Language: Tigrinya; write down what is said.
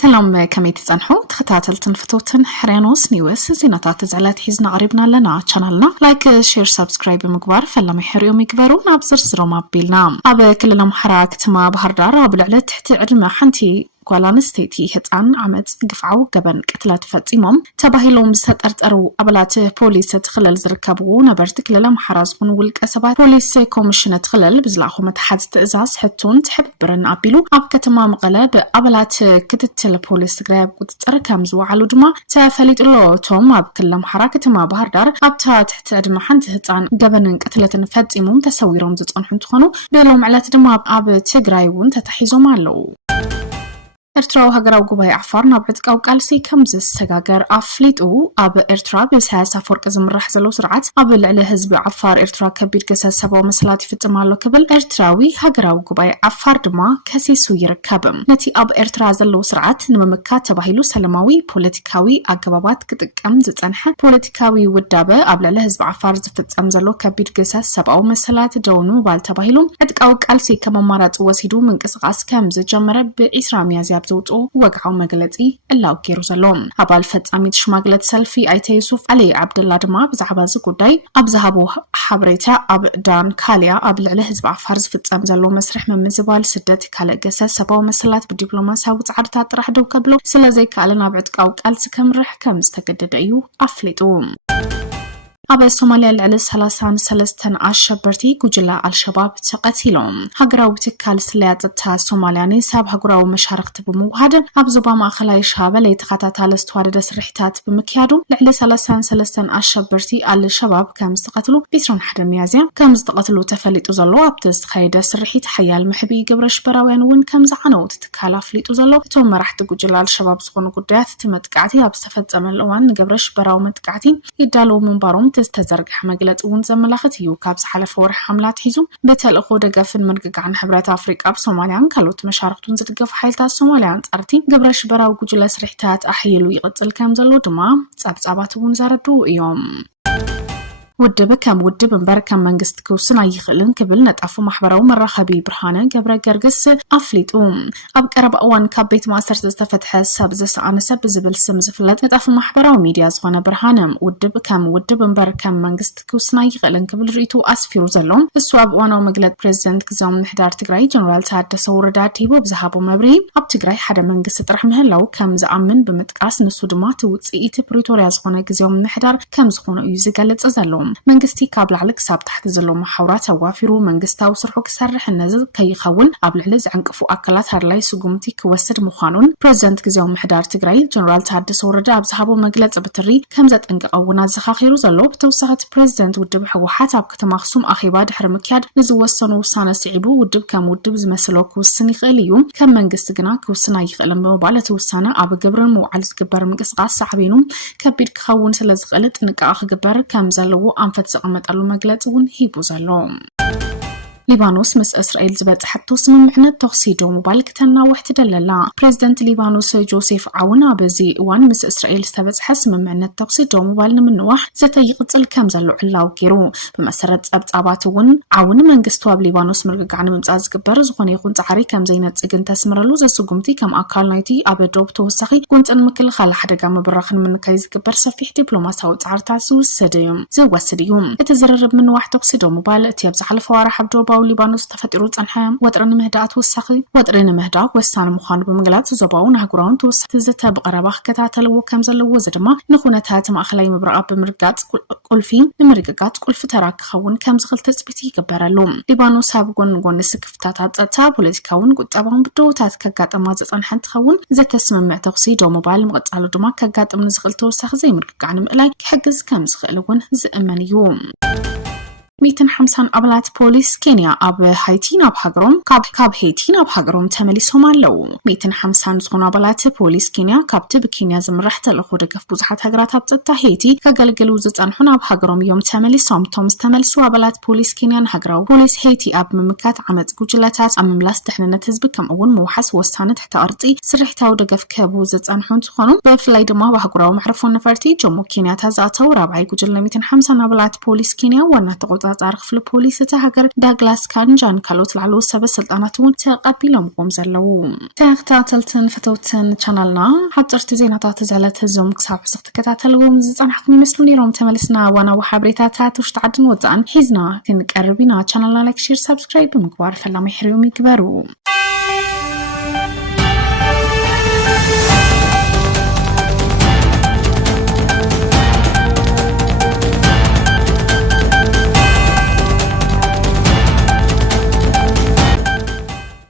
سلام كميت تصنحو تختاتلتن فتوتن حرينوس نيوس زيناتات زعلات حيزنا قريبنا لنا channelنا لايك شير سبسكرايب مقبار فلا محريوم يكبرون أبزر سروما بيلنا أب كلنا محراك تما بهردار أب العلت تحت عدم حنتي ጓላንስቴቲ ህፃን ዓመት ግፍዓው ገበን ቅትላት ፈጺሞም ተባሂሎም ዝተጠርጠሩ አባላት ፖሊስ ተخلل ዝርከቡ ነበርቲ ክልል አምሓራ ዝኾኑ ውልቀ ሰባት ፖሊስ ኮሚሽን ተخلل ብዝላኹ መትሓዝ ትእዛዝ ሕቶን ትሕብርን አቢሉ ኣብ ከተማ መቐለ በአባላት ክትትል ፖሊስ ትግራይ ቁጥጥር ከም ዝወዓሉ ድማ ተፈሊጥሎ ቶም ኣብ ክልል አምሓራ ከተማ ባህር ዳር ኣብታ ትሕቲ ዕድመ ሓንቲ ህፃን ገበንን ቅትለትን ፈጺሞም ተሰዊሮም ዝጸንሑ እንትኾኑ በሎም ዕለት ድማ ኣብ ትግራይ ውን ተታሒዞም ኣለው ኤርትራው ሀገራው ጉባኤ አፋር ናብ ዕጥቃው ቃልሲ ከምዝ ሰጋገር አፍሊጡ ኣብ ኤርትራ በሳያስ አፈወርቅ ዝምራሕ ዘለው ስርዓት ኣብ ልዕሊ ህዝቢ አፋር ኤርትራ ከቢድ ገሰሰባው መስላት ይፍጽማሉ ከብል ኤርትራዊ ሀገራው ጉባኤ አፋር ድማ ከሲሱ ይርከብ ነቲ ኣብ ኤርትራ ዘለው ስርዓት ንመመካት ተባሂሉ ሰላማዊ ፖለቲካዊ አገባባት ክጥቀም ዝጸንሐ ፖለቲካዊ ውዳበ ኣብ ልዕሊ ህዝቢ አፋር ዝፍጸም ዘለው ከቢድ ገሰሰባው መስላት ደውኑ ባል ተባሂሉ ዕጥቃው ቃልሲ ከመማራጽ ወሲዱ ምንቅስቃስ ከም ዝጀመረ በኢስራ ሚያዝያ ዘውጦ ወግዓው መግለጺ እላው ጌሩ ዘሎም አባል ፈጻሚት ሽማግለት ሰልፊ አይተ ዩሱፍ አሊ አብደላ ድማ ብዛዕባ ዚ ጉዳይ ኣብዛሃቡ ሓበሬታ ኣብ ዳን ካሊያ ኣብ ልዕሊ ህዝቢ አፋር ዝፍጸም ዘሎ መስርሕ መምዝባል ስደት ካለገሰ ሰባው መስላት ብዲፕሎማሲያዊ ጻዕርታት ጥራሕ ደው ከብሎ ስለዘይ ካለና ብዕጥቃው ቃልሲ ከምርሕ ከም ዝተገደደ እዩ አፍሊጡ ኣብ ሶማሊያ ልዕሊ 33 አሸበርቲ ጉጅላ አልሸባብ ተቀቲሎም ሀገራዊ ትካል ስለያጸታ ሶማሊያኒ ሳብ ሀገራዊ መሻርክት ብምውሃድ ኣብ ዞባ ማእከላይ ሻበለ የተኸታተለ ዝተዋደደ ስርሕታት ብምክያዱ ልዕሊ 33 አሸበርቲ አልሸባብ ከም ዝተቀትሉ ብ21 ሚያዝያ ከም ዝተቀትሉ ተፈሊጡ ዘሎ ኣብቲ ዝተኻየደ ስርሒት ሓያል ምሕቢ ግብረ ሽበራውያን ውን ከም ዝዓነውት ትካል አፍሊጡ ዘሎ እቶም መራሕቲ ጉጅላ አልሸባብ ዝኾኑ ጉዳያት ትመጥቃዕቲ ኣብ ዝተፈጸመ እዋን ግብረ ሽበራዊ መጥቃዕቲ ይዳለው ምንባሮም ተዘርግሕ መግለጽ ውን ዘመላኽት እዩ ካብ ዝሓለፈ ወርሕ ሓምላት ሒዙ በተልእኾ ደገፍን ምርግጋዕን ሕብረት አፍሪቃ ብሶማሊያን ካልኦት መሻርክቱን ዝድገፉ ሓይልታት ሶማሊያን ጻርቲ ግብረ ሽበራዊ ጉጅለ ስርሕታት ኣሕይሉ ይቕጽል ከም ዘሎ ድማ ጸብጻባት ውን ዘረዱ እዮም ውድብ ከም ውድብ እንበር ከም መንግስት ክውስን አይኽልን ክብል ነጣፉ ማሕበራዊ መራኸቢ ብርሃነ ገብረ ገርግስ አፍሊጡ ኣብ ቀረባ እዋን ካብ ቤት ማእሰርቲ ዝተፈትሐ ሰብ ዘሰኣነ ሰብ ዝብል ስም ዝፍለጥ ነጣፉ ማሕበራዊ ሚድያ ዝኾነ ብርሃነ ውድብ ከም ውድብ እንበር ከም መንግስት ክውስን አይኽልን ክብል ርእቱ ኣስፊሩ ዘሎ እሱ ኣብ እዋናዊ መግለጽ ፕሬዝደንት ግዝያዊ ምምሕዳር ትግራይ ጀነራል ታደሰ ወረደ ዲቦ ብዝሃቦ መብርሂ ኣብ ትግራይ ሓደ መንግስት ጥራሕ ምህላው ከም ዝኣምን ብምጥቃስ ንሱ ድማ ትውጽኢት ፕሪቶሪያ ዝኾነ ግዝያዊ ምምሕዳር ከም ዝኾነ እዩ ዝገልጽ ዘሎ መንግስቲ ካብ ላዕሊ ክሳብ ታሕቲ ዘሎ ማሕበራት ኣዋፊሩ መንግስታዊ ስርሑ ክሰርሕ ነዚ ከይኸውን ኣብ ልዕሊ ዝዕንቅፉ ኣካላት ሃድላይ ስጉምቲ ክወስድ ምዃኑን ፕሬዝደንት ግዝያዊ ምምሕዳር ትግራይ ጀነራል ታደሰ ወረደ ኣብ ዝሃቦ መግለጽ ብትሪ ከም ዘጠንቀቐውን ኣዘኻኺሩ ዘሎ ብተወሳኺ ፕሬዝደንት ውድብ ሕወሓት ኣብ ከተማ ኣክሱም ኣኼባ ድሕሪ ምክያድ ንዝወሰኑ ውሳነ ስዒቡ ውድብ ከም ውድብ ዝመስሎ ክውስን ይኽእል እዩ ከም መንግስቲ ግና ክውስን ኣይኽእልን ብምባል እቲ ውሳነ ኣብ ግብርን ምውዓል ዝግበር ምንቅስቃስ ሳዕቤኑ ከቢድ ክኸውን ስለ ዝኽእል ጥንቃቐ ክግበር ከም ዘለዎ አንፈት ዘቀመጣሉ መግለጽ ውን ሂቡ ዘሎ ሊባኖስ ምስ እስራኤል ዝበጽሐቶ ስምምዕነት ተኽሲዶ ሞባይል ከተና ወሕት ደለላ ፕሬዝደንት ሊባኖስ ጆሴፍ አውን በዚ እዋን ምስ እስራኤል ዝተበጽሐ ስምምዕነት ተኽሲዶ ሞባይል ንምንዋሕ ዘተይቅጽል ከም ዘሎ ዕላው ጌሩ በመሰረት ጸብጻባት ውን አውን መንግስቱ ኣብ ሊባኖስ ምርግጋዕ ንምምጻእ ዝግበር ዝኾነ ይኹን ጻዕሪ ከም ዘይነጽግን ተስምረሉ ዘስጉምቲ ከም ኣካል ናይቲ ኣብ ዶብ ተወሳኺ ጉንጽን ምክልኻል ሓደጋ መብራኽን ምንካይ ዝግበር ሰፊሕ ዲፕሎማሲያዊ ጻዕርታት ዝወስድ እዩ እቲ ዝርርብ ምንዋሕ ተኽሲዶ ሞባይል እቲ ኣብ ዝሓለፈ ወርሕ ኣብ ዶብ ሊባኖስ ተፈጢሩ ጸንሐ ወጥረን ምህዳት ወሳኺ ወጥረን ምህዳት ወሳነ ምዃኑ ብምግላጽ ዞባውን ሃገራውን ተወሳኺ ዝተበቀረባ ከተታተልዎ ከም ዘለዎ ዝድማ ንኹነታት ማእከላይ ምብራቕ ብምርጋጽ ቁልፊ ንምርግጋጽ ቁልፊ ተራክኸውን ከም ዝኽል ተጽቢት ይገበረሉ ሊባኖስ ኣብ ጎን ስክፍታት ጸጥታ ፖለቲካውን ቁጠባውን ብድውታት ከጋጠማ ዝጸንሐ እንትኸውን ዘተስምምዕ ተኽሲዶ ሞባይል ምቕጻሉ ድማ ከጋጥም ንዝኽል ተወሳኺ ዘይምርግጋዕ ንምእላይ ክሕግዝ ከም ዝኽእል ውን ዝእመን እዩ 150 አባላት ፖሊስ ኬንያ ኣብ ሃይቲ ናብ ሃገሮም ካብ ሃይቲ ናብ ሃገሮም ተመሊሶም ኣለው 150 ዝኾኑ አባላት ፖሊስ ኬንያ ካብቲ ብኬንያ ዝምራሕ ተልእኾ ደገፍ ብዙሓት ሃገራት ኣብ ጸጥታ ሃይቲ ከገልግሉ ዝጸንሑ ናብ ሃገሮም እዮም ተመሊሶም ቶም ዝተመልሱ አባላት ፖሊስ ኬንያ ሃገራዊ ፖሊስ ሃይቲ ኣብ ምምካት ዓመጽ ጉጅለታት ኣብ ምምላስ ድሕንነት ህዝቢ ከምኡውን መውሓስ ወሳነ ትሕቲ ቅርጺ ስርሕታዊ ደገፍ ከቡ ዝጸንሑ እንትኾኑ ብፍላይ ድማ በሃገራዊ መዕረፎ ነፈርቲ ጆሞ ኬንያታ ዝኣተው ራብዓይ ጉጅለ 150 አባላት ፖሊስ ኬንያ ዋና ተቆጣጣሪ ተቆጻጻሪ ክፍሊ ፖሊስ እቲ ሃገር ዳግላስ ካንጃን ካልኦት ላዕለዎ ሰበስልጣናት እውን ተቀቢሎምዎም ዘለው ተኸታተልትን ፈተውትን ቻናልና ሓጭርቲ ዜናታት ዘለት ዞም ክሳብ ሕዚ ተከታተልዎም ዝጸናሕኩም ይመስሉ ነይሮም ተመልስና ዋናው ሓበሬታታት ውሽጢ ዓድን ወጻእን ሒዝና ክንቀርብ ኢና ቻናልና ላይክ ሼር ሰብስክራይብ ብምግባር ፈላማይ ሕርዮም ይግበሩ